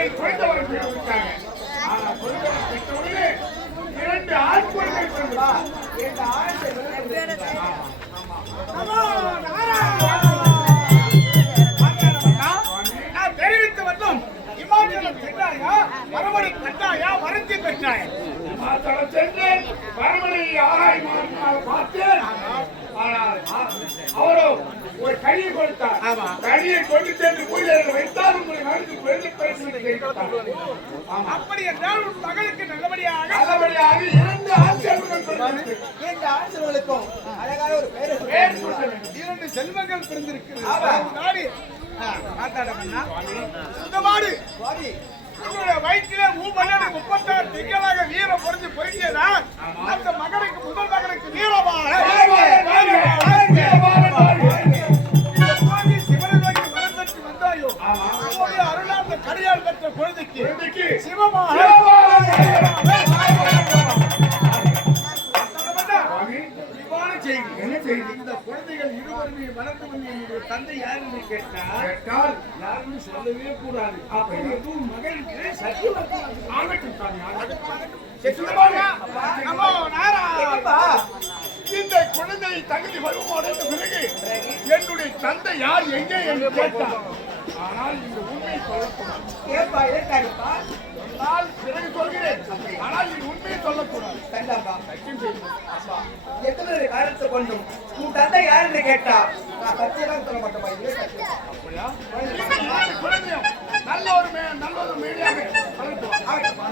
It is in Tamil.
குழந்தை குழந்தை பிறந்துட்டாங்க ஆனா குழந்தை பெற்றவுடனே இரண்டு ஆண் குழந்தை பிறந்தா இரண்டு ஆண் தெரிவித்து வந்தோம் அவரோ ஒரு கனியை கொடுத்தார். கனியை கொண்டு சென்று பூஜை அப்படி என்றால் உன் மகளுக்கு நல்லபடியாக நல்லபடியாக இரண்டு ஒரு பேரை பேர் வேண்டும். இரண்டு செல்வங்கள் பிறந்திருக்கிறது. இந்த மாடு. உன்னுடைய வயிற்றிலே மூப்பல்லடி முப்பத்தாறு திங்களாக வீரம் பொறிஞ்சு பொறிஞ்சதா அந்த மகனுக்கு முதல் மகனுக்கு வீரமாக. சிவனை வந்தாயோ? கடியால் பெற்ற குழந்தைக்கு குழந்தைகள் இருவருமே வளர்ந்து வந்து என்னுடைய தந்தை யாருன்னு கேட்டா கேட்டால் யாருன்னு சொல்லவே கூடாது. அப்ப எதுவும் மகளுக்கு ஆகட்டும் எப்பா இந்த குழந்தை தகுதி வரும்? அடைந்த பிறகு என்னுடைய தந்தை யார்? எங்கே? என்று கேட்டார் ஆனால் இந்த உண்மை சொல்லக்கூடாது. ஏப்பா எதற்காகப்பா சொன்னால் பிறகு சொல்கிறேன். ஆனால் இந்த உண்மையை சொல்லக்கூடாது. கண்டாப்பா அப்பா எத்தனை காரணத்தை கொண்டும்? உன் தந்தை யார் என்று கேட்டா? நான் சத்தியமாக சொல்ல மாட்டேன் இதுவே சத்தியம் அப்படியா? இந்த நாலு குழந்தையும். நல்ல ஒரு நல்ல ஒரு மீடியாக வளர்த்து ஆகட்டும். வா.